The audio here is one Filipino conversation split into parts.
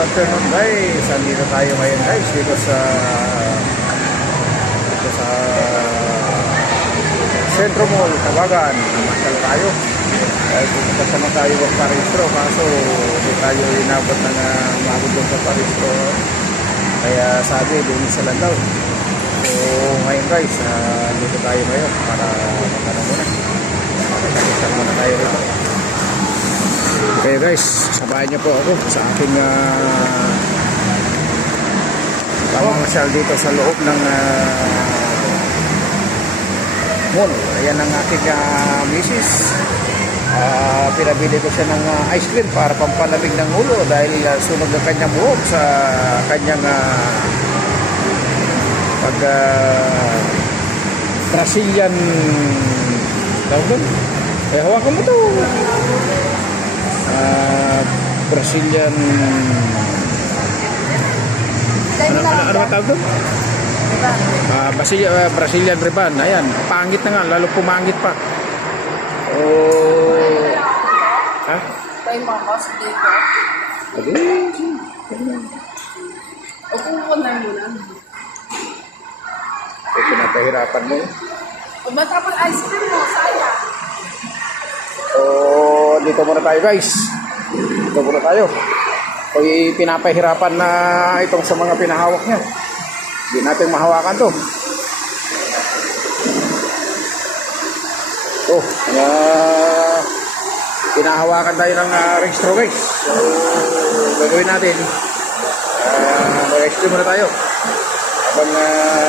afternoon guys. Andito tayo ngayon guys dito sa Centro Mall, Tabagan. Namasyal tayo. Pupunta sama tayo sa paristro kaso hindi tayo inabot ng umabot doon sa paristro. Kaya sabi doon sa Landaw. So ngayon guys, dito tayo ngayon para magkano muna. Magkakita muna tayo rito. Okay guys, sabayan niyo po ako sa aking pamamasyal dito sa loob ng mall. Ayan ang aking misis. Pinabili ko siya ng ice cream para pampalamig ng ulo dahil sunog ng kanyang buhok sa kanyang Brazilian tawag doon? Hawakan mo to. Brazilian ano tawag doon? Brazilian ribbon. Ayan, pangit na nga, lalo pumangit pa. Oh. Ha? Tayo makas dito. Opo ko na muna. Pinapahirapan mo. O matapang ice cream mo, sayang. So, dito muna tayo guys. Dito muna tayo. So, pinapahirapan na itong sa mga pinahawak niya. Hindi natin mahawakan to. Oh, pinahawakan tayo ng registro guys. So, gagawin natin. Mag-registro muna tayo. Habang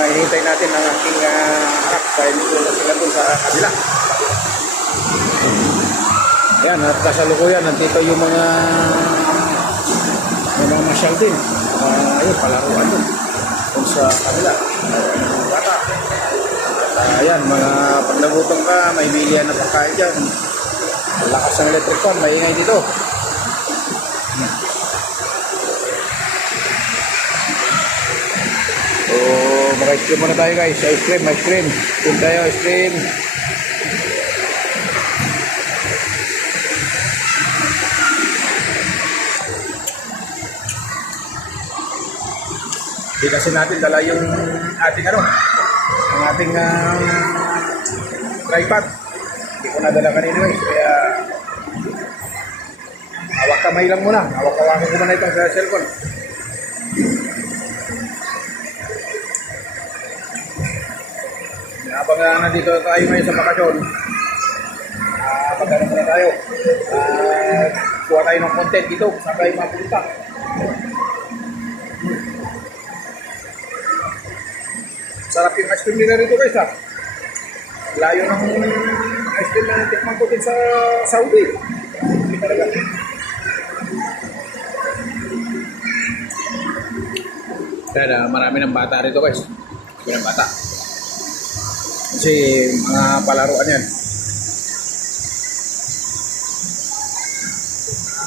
hinihintay natin ang aking anak dahil dito na sila doon sa kabila. Ayan, at kasalukuyan, nandito yung mga masyal din. Ayun, palaruan doon. Doon sa kabila. Bata. Ayan, mga pag nagutom ka, may bilihan na pagkain dyan. Lakas ng electric fan, maingay dito. So, mag-ice cream muna tayo guys. Ice cream. Cream tayo, ice cream. Hindi kasi natin dala yung ating ang ating tripod. Hindi ko nadala kanina guys. Kaya hawak kamay lang muna. Hawak-hawakan ko muna itong sa cellphone. Habang nandito tayo ngayon sa bakasyon, pagkano muna tayo. Kuha tayo ng content dito. Saan tayo mapunta. Sarap yung ice cream nila rito guys ha. Layo ng ice cream na natikman ko din sa Saudi. Hindi talaga. Kaya marami ng bata rito guys. Marami ng bata. Kasi mga palaruan yan.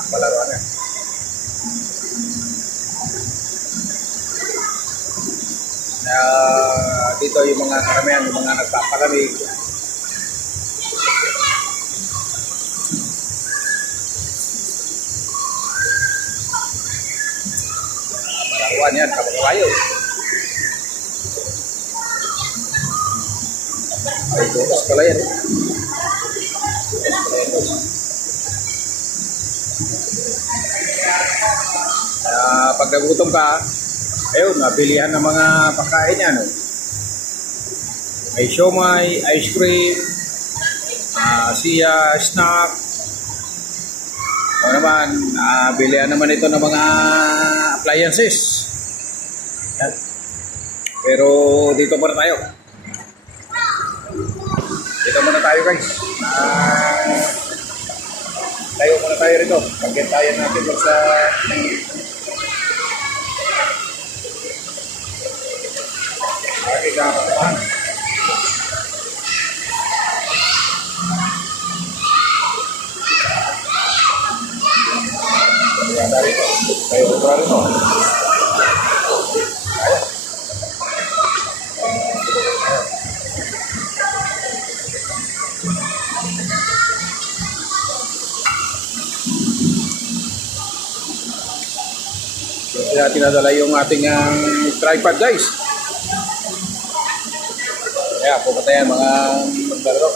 Palaruan yan. Dito yung mga karamihan, yung mga nagpapalamig. Palaruan yan, kapag-kayo. Ay, bukas pala yan. Pag nagutom ka, ayun, nabilihan ng mga pagkain yan. May siomay, ice cream, siya, snack. O naman, bilihan naman ito ng mga appliances. Yan. Pero dito muna tayo. Dito muna tayo guys. Tayo muna tayo rito. Pagkentayan natin sa aking kapatahan. Tayo muna rito. Kaya tinadala yung ating tripod guys. Kaya pupunta yan mga maglalaro.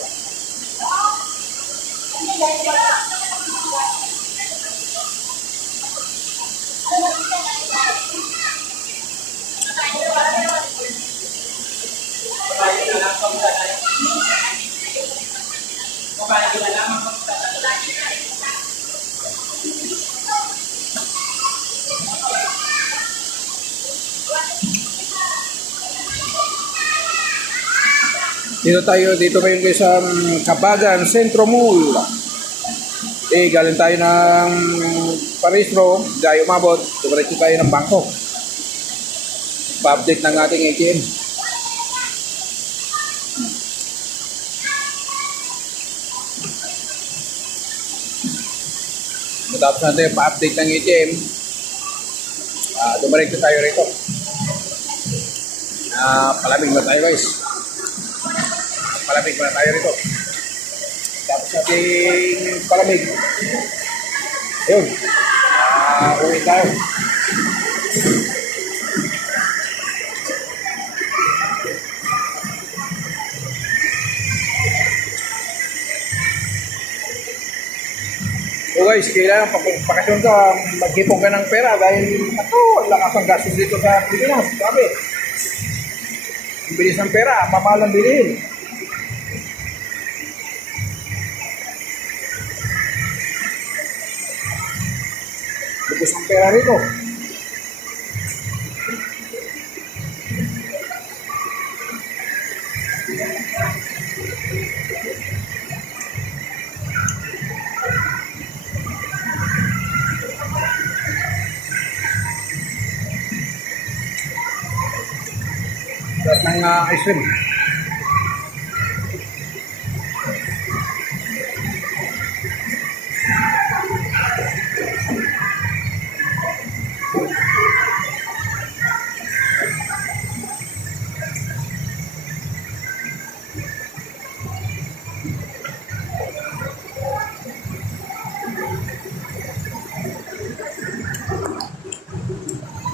Dito kayo guys sa Kabagan Centro Mall. Galing tayo ng Paristro, dahil umabot, dumiretso tayo ng bangko. Pa-update ng ating ATM. Matapos natin pa-update ng ATM, dumiretso tayo rito. Palamig na tayo guys. Palamig na tayo rito. Tapos natin palamig. Ayun. Uwi tayo. So guys, kailangan pakasyon ka, maghipong ka ng pera dahil ang lakas ang gastos dito sa Pilipinas. Sabi, ang bilis ng pera, mamahal ang bilhin. Lubos ang pera rito. Sarap ng ice cream.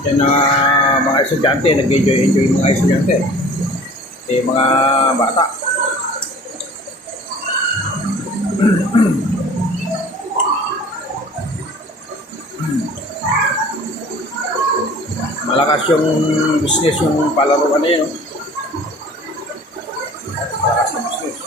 Yan mga estudyante, nag-enjoy mga estudyante. Mga bata. Malakas yung business yung palaruan na yun. Malakas yung business.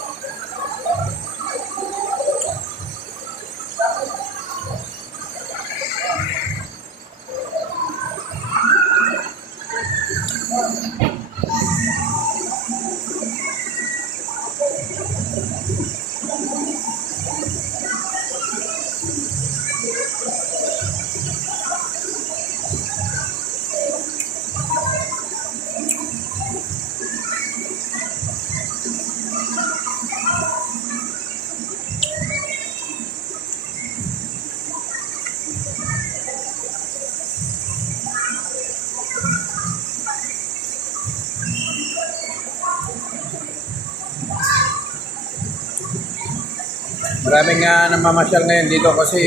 Maraming namamasyal ngayon dito kasi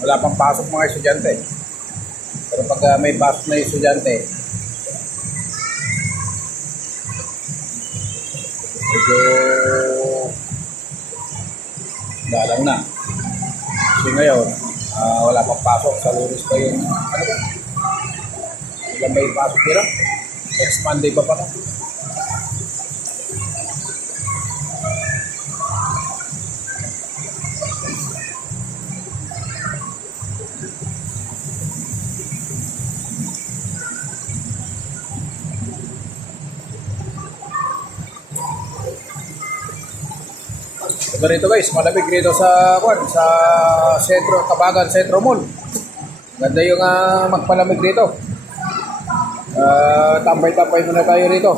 wala pang pasok mga estudyante. Pero pag may pasok na estudyante, medyo dalang na. Kasi ngayon, wala pang pasok. Sa Lunes pa yung, ano ba? Ilan ba yung pasok nila? Next Monday pa pala. Ito rito guys, malamig rito sa Sentro, Kabagan Centro Mall. Ganda yung magpalamig rito. Tambay-tambay muna tayo rito.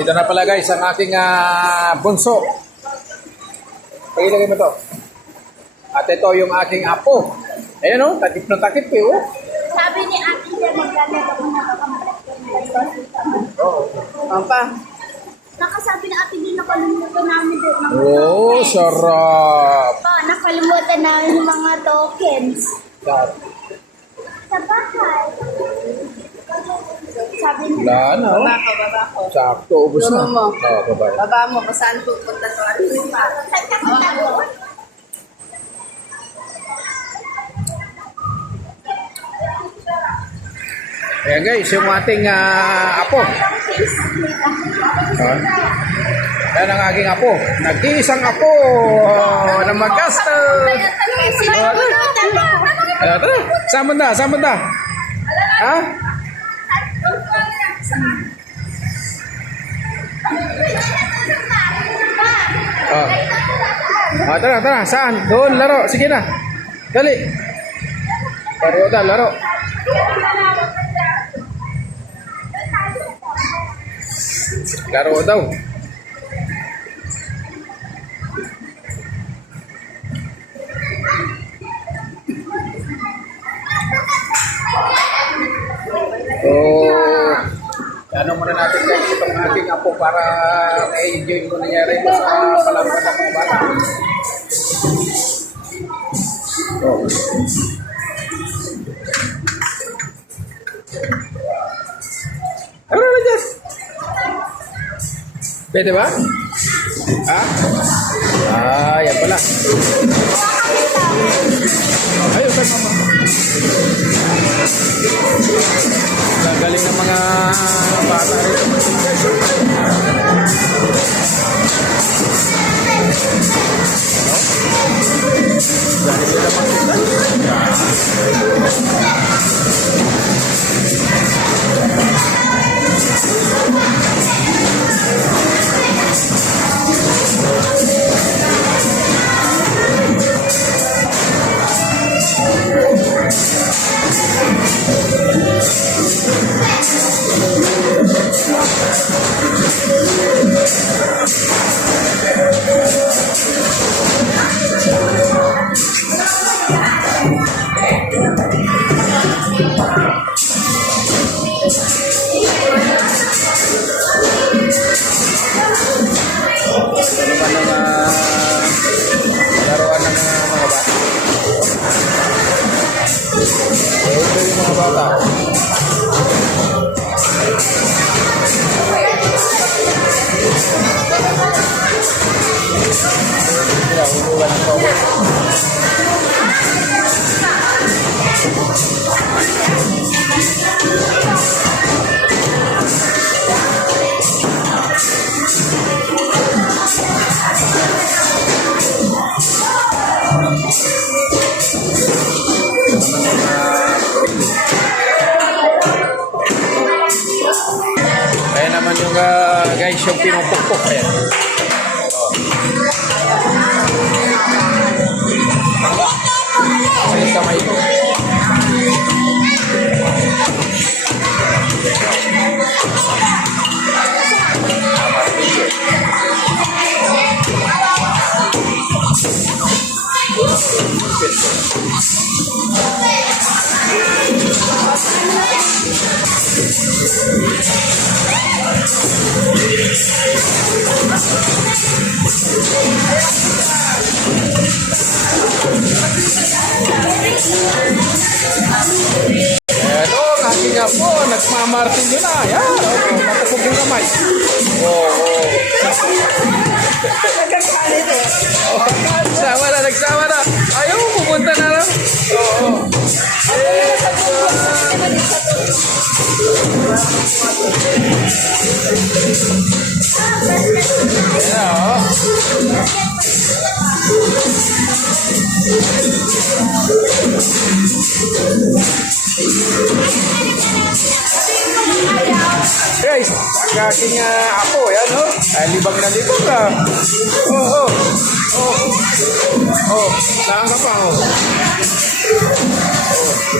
Ito na pala guys, ang aking bunso. Pagilagay mo to. At ito yung aking apo. Ayan o, takip na takip eh oh. Sabi ni Ate Lia, maglalagay ako na Oo. Ano pa? Nakasabi ni Ate Lia, nakalimutan namin din. Oh, sarap. Nakalimutan namin yung mga tokens. Sarap. Sa bahay. Sabi ni Wala na oh. Baba ko. Sakto, ubos na. Tulong mo. Oo, babay. Baba mo, kung saan pupunta sa ating pa. Ayan guys, yung ating apo. Yan ang aking apo. Nag-iisang apo na mag-gasto. Tara, sama na, sama na. Ha? Oh. Tara, tara. Saan? Doon, laro. Sige na. Dali. Laro daw, laro. Laro daw. Oh, ano muna natin guys itong ating apo para ma-enjoy mo nangyari mo sa palaban ng mga bata. Oh. Ano na dyan? Pwede ba? Ha? Yan pala. Ayun, kay mama. Ang galing ng mga bata rito. Dahil nila makita. Laruan ng mga bata. Ito yung mga bata. Hulugan ng power. Kaya naman yung guys yung pinupukpok. Ayan. Sa kamay ko. Eto, aking apo, nagmamartin yun na. Yan, matapog yung kamay. Nagsama na. Ayaw, pupunta na lang. Guys, kaking apo, yan o. Libang na libang ka. Saan ka pa o?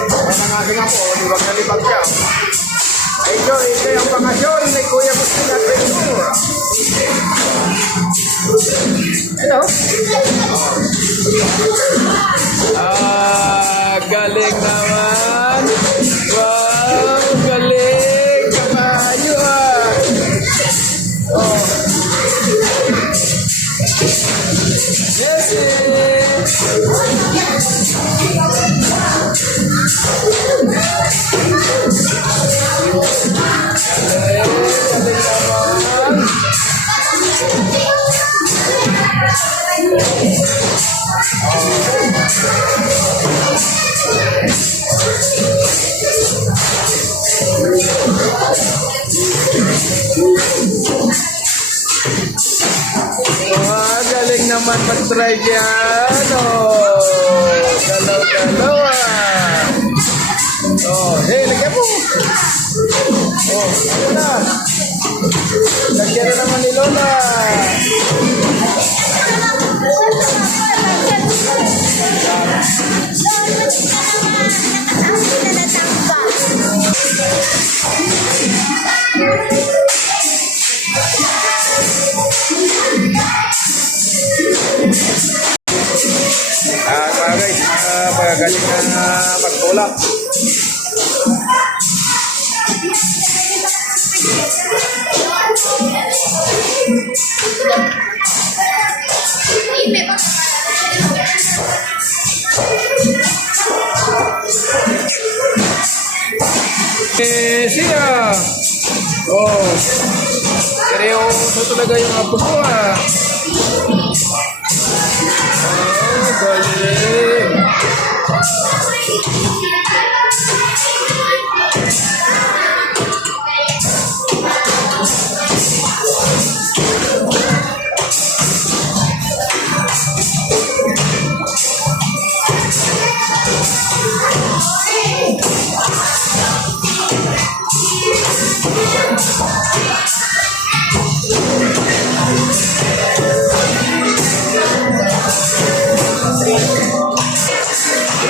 Yan ang aking apo, libang na libang ka. Enjoy ang bakasyon ni Kuya Agustin Adventure. Hello? Galing naman. Wow, galing. Kamayo Oh. Galing naman mag-try dyan. Galaw-galaw hey, lagyan mo. Ano na? Lagyan na naman ni Lola. Mga guys, pagagaling na magbola. Siya. Seryoso talaga yung apos ko galing.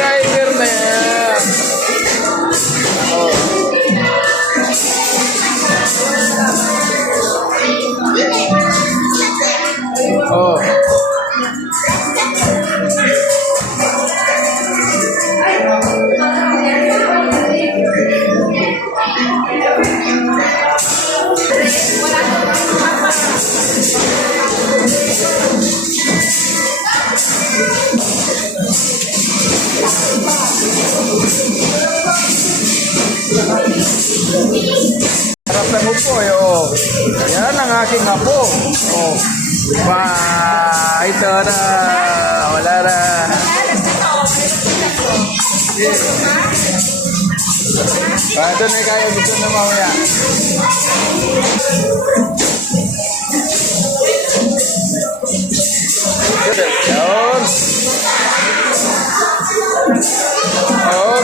Driver na yan. Harap na mo po yan ang aking apo. Ito na. Wala na. Doon ay kaya dito na mamaya. Yun.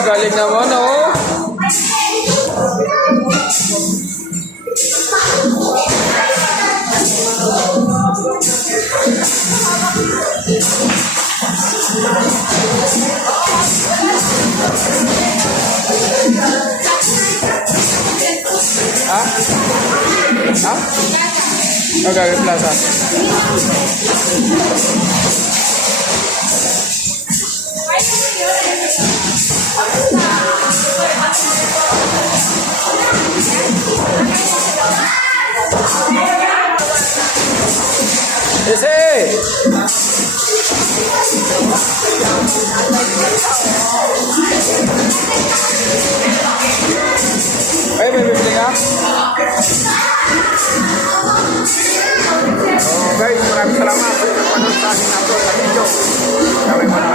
Galing naman Okay, plaza. Ay, may bibili ka? Guys, maraming salamat sa panonood sa akin na video.